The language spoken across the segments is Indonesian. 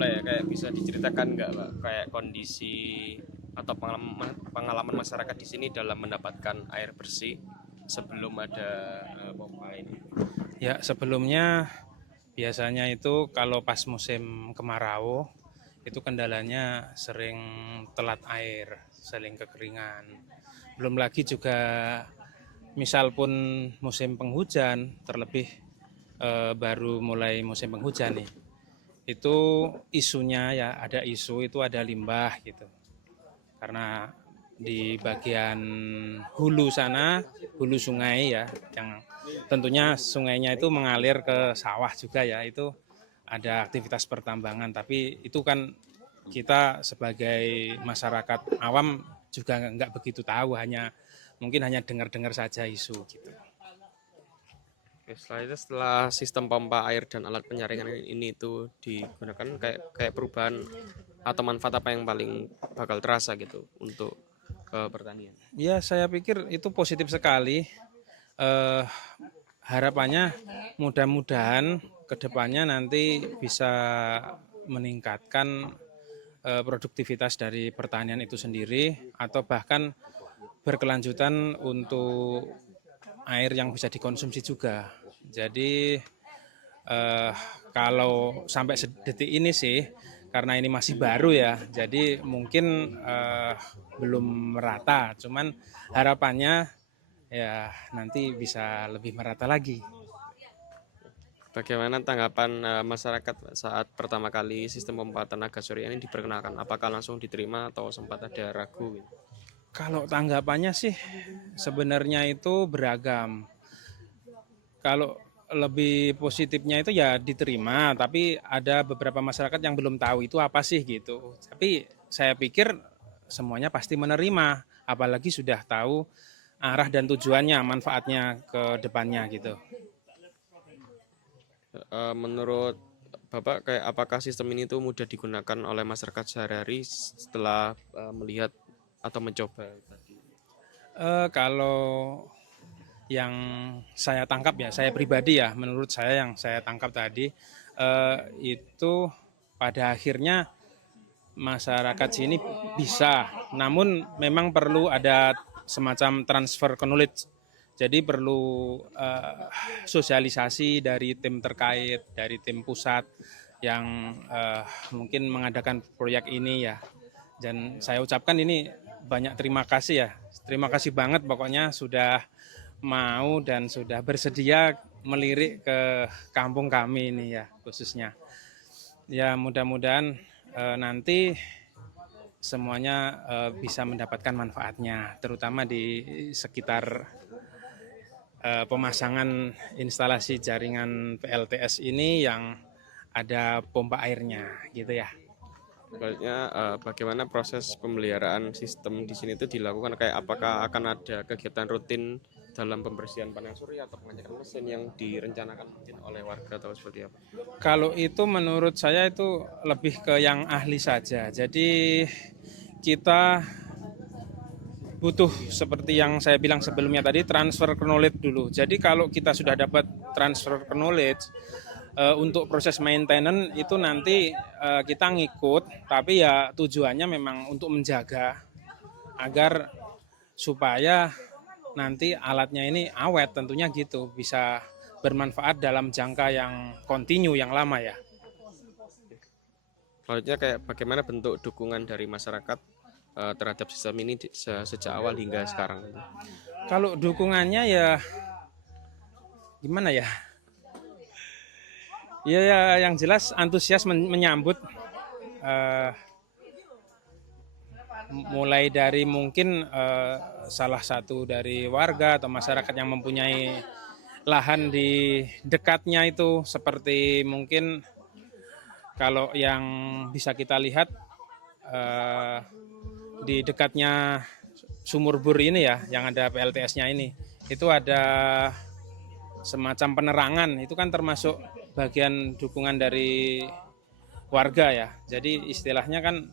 mulai ya, kayak bisa diceritakan nggak Pak, kayak kondisi atau pengalaman masyarakat di sini dalam mendapatkan air bersih sebelum ada pompa ini? Ya, sebelumnya biasanya itu kalau pas musim kemarau itu kendalanya sering telat air, sering kekeringan. Belum lagi juga misal pun musim penghujan, terlebih baru mulai musim penghujan nih. Itu isunya ya ada isu itu ada limbah gitu. Karena di bagian hulu sana, hulu sungai ya, yang tentunya sungainya itu mengalir ke sawah juga ya, itu ada aktivitas pertambangan, tapi itu kan kita sebagai masyarakat awam juga nggak begitu tahu, mungkin hanya dengar-dengar saja isu gitu. Oke, setelah itu, setelah sistem pompa air dan alat penyaringan ini itu digunakan, kayak perubahan atau manfaat apa yang paling bakal terasa gitu untuk pertanian? Ya saya pikir itu positif sekali. Eh, Harapannya mudah-mudahan kedepannya nanti bisa meningkatkan produktivitas dari pertanian itu sendiri atau bahkan berkelanjutan untuk air yang bisa dikonsumsi juga. Jadi eh, kalau sampai detik ini sih karena ini masih baru ya, jadi mungkin belum merata. Cuman harapannya ya nanti bisa lebih merata lagi. Bagaimana tanggapan masyarakat saat pertama kali sistem pompa tenaga surya ini diperkenalkan? Apakah langsung diterima atau sempat ada ragu gitu? Kalau tanggapannya sih sebenarnya itu beragam. Kalau lebih positifnya itu ya diterima, tapi ada beberapa masyarakat yang belum tahu itu apa sih gitu. Tapi saya pikir semuanya pasti menerima, apalagi sudah tahu arah dan tujuannya, manfaatnya ke depannya gitu. Menurut Bapak, kayak apakah sistem ini tuh mudah digunakan oleh masyarakat sehari-hari setelah melihat atau mencoba tadi? Kalau yang saya tangkap ya, saya pribadi ya, menurut saya yang saya tangkap tadi itu pada akhirnya masyarakat sini bisa, namun memang perlu ada semacam transfer knowledge. Jadi perlu sosialisasi dari tim terkait, dari tim pusat yang mungkin mengadakan proyek ini ya. Dan saya ucapkan ini banyak terima kasih ya. Terima kasih banget pokoknya sudah mau dan sudah bersedia melirik ke kampung kami ini ya khususnya. Ya mudah-mudahan nanti semuanya bisa mendapatkan manfaatnya, terutama di sekitar pemasangan instalasi jaringan PLTS ini yang ada pompa airnya gitu ya. Selanjutnya, bagaimana proses pemeliharaan sistem di sini itu dilakukan? Kayak apakah akan ada kegiatan rutin dalam pembersihan panel surya atau pengecekan mesin yang direncanakan mungkin oleh warga atau seperti apa? Kalau itu menurut saya itu lebih ke yang ahli saja. Jadi kita butuh seperti yang saya bilang sebelumnya tadi transfer knowledge dulu. Jadi kalau kita sudah dapat transfer knowledge untuk proses maintenance itu nanti kita ngikut, tapi ya tujuannya memang untuk menjaga agar supaya nanti alatnya ini awet tentunya gitu, bisa bermanfaat dalam jangka yang kontinu yang lama ya. Selanjutnya, kayak bagaimana bentuk dukungan dari masyarakat terhadap sistem ini sejak awal hingga sekarang? Kalau dukungannya ya gimana ya? Ya yang jelas antusias menyambut uh, mulai dari mungkin salah satu dari warga atau masyarakat yang mempunyai lahan di dekatnya itu seperti mungkin kalau yang bisa kita lihat uh, di dekatnya sumur bor ini ya yang ada PLTS-nya ini itu ada semacam penerangan, itu kan termasuk bagian dukungan dari warga ya. Jadi istilahnya kan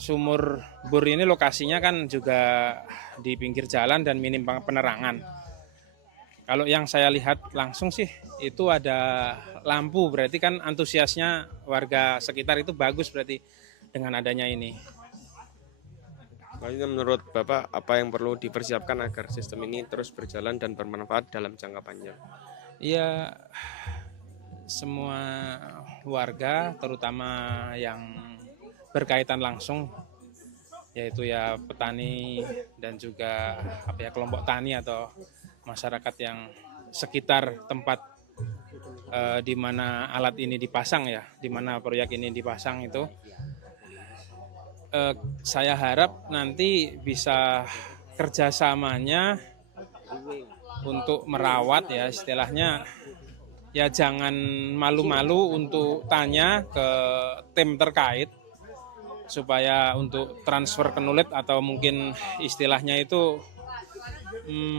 sumur bor ini lokasinya kan juga di pinggir jalan dan minim penerangan. Kalau yang saya lihat langsung sih itu ada lampu, berarti kan antusiasnya warga sekitar itu bagus berarti dengan adanya ini. Selanjutnya menurut Bapak apa yang perlu dipersiapkan agar sistem ini terus berjalan dan bermanfaat dalam jangka panjang? Ya, semua warga terutama yang berkaitan langsung yaitu ya petani dan juga kelompok tani atau masyarakat yang sekitar tempat di mana alat ini dipasang ya, di mana proyek ini dipasang itu, saya harap nanti bisa kerjasamanya untuk merawat ya istilahnya, ya jangan malu-malu untuk tanya ke tim terkait supaya untuk transfer ke Nulit atau mungkin istilahnya itu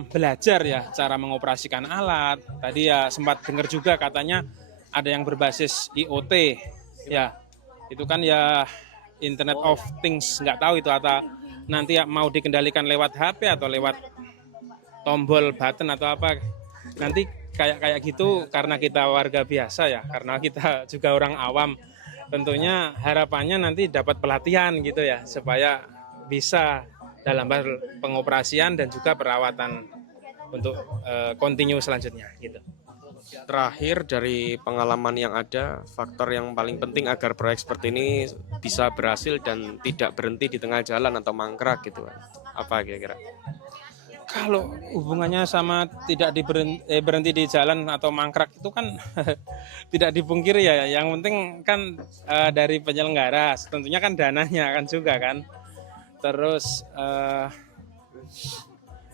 belajar ya cara mengoperasikan alat. Tadi ya sempat dengar juga katanya ada yang berbasis IoT ya, itu kan ya Internet of Things, nggak tahu itu atau nanti ya mau dikendalikan lewat HP atau lewat tombol button atau apa. Nanti kayak gitu karena kita warga biasa ya, karena kita juga orang awam, tentunya harapannya nanti dapat pelatihan gitu ya supaya bisa dalam hal pengoperasian dan juga perawatan untuk continue selanjutnya gitu. Terakhir dari pengalaman yang ada, faktor yang paling penting agar proyek seperti ini bisa berhasil dan tidak berhenti di tengah jalan atau mangkrak gitu, apa kira-kira? Kalau hubungannya sama tidak berhenti di jalan atau mangkrak itu kan tidak dipungkiri ya. Yang penting kan dari penyelenggara, tentunya kan dananya kan juga kan. Terus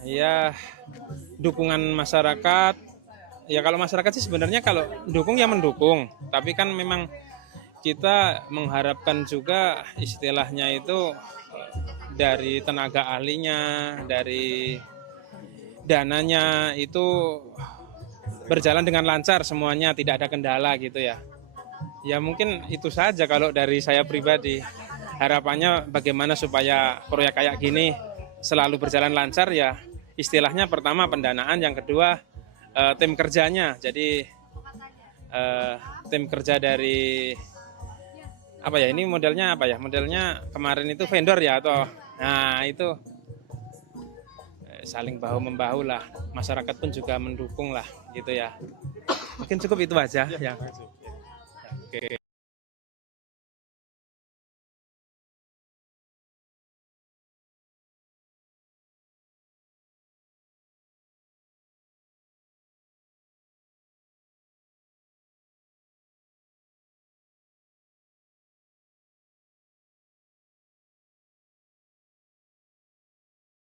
ya dukungan masyarakat. Ya kalau masyarakat sih sebenarnya kalau dukung ya mendukung. Tapi kan memang kita mengharapkan juga istilahnya itu dari tenaga ahlinya, dari dananya itu berjalan dengan lancar semuanya, tidak ada kendala gitu ya. Ya mungkin itu saja kalau dari saya pribadi. Harapannya bagaimana supaya proyek kayak gini selalu berjalan lancar ya. Istilahnya pertama pendanaan, yang kedua tim kerjanya. Jadi tim kerja dari apa ya, ini modelnya apa ya? Modelnya kemarin itu vendor ya atau nah itu saling bahu membahu lah, masyarakat pun juga mendukung lah gitu ya. Mungkin cukup itu aja ya.